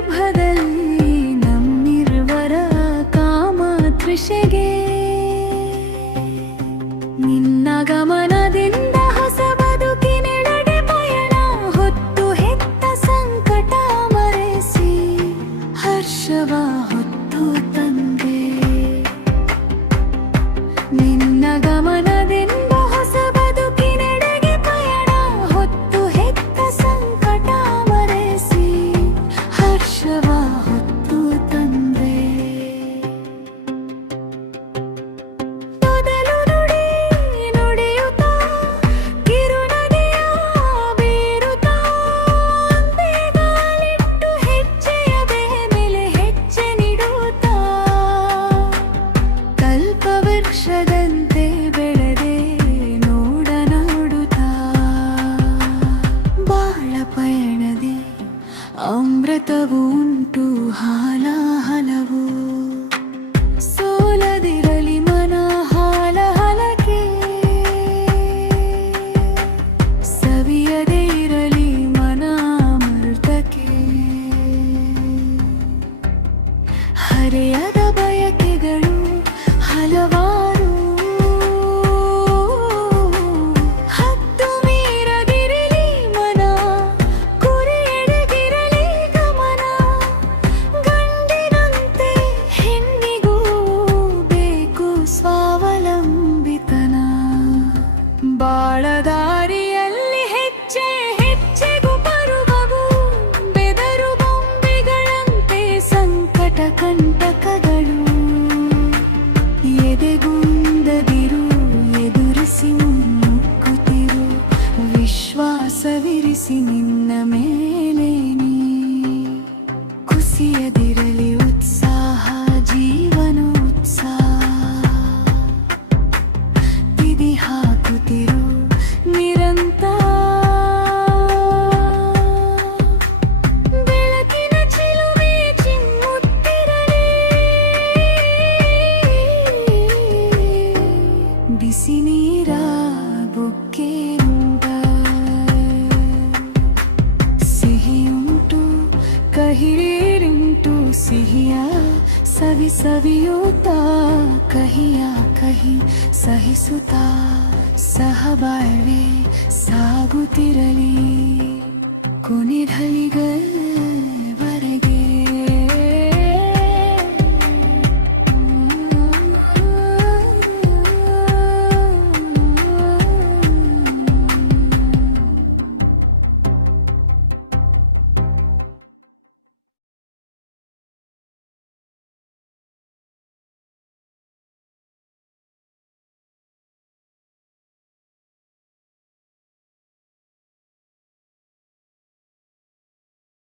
ಗರ್ಭದಲ್ಲಿ ನಮ್ಮಿರುವರ ಕಾಮ ತೃಷೆಗೆ ನಿನ್ನ ಗಮನದಿಂದ ಹೊಸ ಬದುಕಿನೆಡೆಗೆ ಪಯಣ ಹೊತ್ತು ಹೆತ್ತ ಸಂಕಟ ಮರೆಸಿ ಹರ್ಷವ ಹೊತ್ತು ತಂದೆ ನಿನ್ನ ಗಮನದಿಂದ ಹೊಸ ಬದುಕಿನೆಡೆಗೆ ಪಯಣ ಹೊತ್ತು ಹೆತ್ತ ಸಂಕಟ ಮರೆಸಿ ಹರ್ಷವ ಹೊತ್ತು ತಂದೆ ಮೊದಲು ನುಡಿ ನುಡಿಯುತ್ತಾ ಕಿರುನಗೆಯ ಬೀರುತ್ತಾ ಬೇಗಾಲಿಟ್ಟು ಹೆಜ್ಜೆಯ ಮೇಲೆ ಹೆಜ್ಜೆ ನೀಡುತ್ತಾ ಕಲ್ಪವೃಕ್ಷದಂತೆ ಬೆಳೆದೆ ನೋಡ ನೋಡುತ್ತಾ ಬಾಳ ಪಯಣದಿ ಅಮೃತವು ಉಂಟು ಹಾಲ ಹಲವು ಸೋಲದಿರಲಿ ಮನ ಹಾಲ ಹಲಕೆ ಸವಿಯದೇ ಇರಲಿ ಮನ ಅಮೃತಕ್ಕೆ ಹರೆಯದ ಬಯಕೆಗಳು ಹಲವಾರು ಹತ್ತು ಮೀರದಿರಲಿ ಮನ ಗುರಿಯೆಡೆಗಿರಲಿ ಗಮನ ಗಂಡಿನಂತೆ ಹೆಣ್ಣಿಗೂ ಬೇಕು ಸ್ವಾವಲಂಬಿತನ ಬಾಳದಾರಿಯಲ್ಲಿ ಹೆಜ್ಜೆ ಹೆಜ್ಜೆಗೂ ಬರುವವು ಬೆದರು ಬೊಂಬೆಗಳಂತೆ ಸಂಕಟ ಕಂಟಕಗಳು ಎದೆಗುಂದದಿರು ಎದುರಿಸಿ ಮುನ್ನುಗ್ಗುತ್ತಿರು ವಿಶ್ವಾಸವಿರಿಸಿ ನಿನ್ನ ಮೇಲೆ ನೀ ಕುಸಿಯದಿರಲಿ ಉತ್ಸಾಹ ಜೀವನ ಉತ್ಸಾಹ ತಿದಿ ಹಾಕುತ್ತಿರು ನಿರಂತರ ಬೆಳಕಿನ ಚಿಲುಮೆ ಚಿಮ್ಮುತ್ತಿರಲಿ ಬಿಸಿ ನೀರ ಬೊಕ್ಕೆಯುಂಟ ಸಿಹಿಯುಂಟು ಕಹಿಯುಂಟು ಸಿಹಿಯ ಸವಿ ಸವಿಯುತ್ತ ಕಹಿಯ ಕಹಿ ಸಹಿಸುತ್ತ ಸಹಬಾಳ್ವೆ ಸಾಗುತ್ತಿರಲಿ ಕೊನೆಗಳಿಗಲ್ಲಿ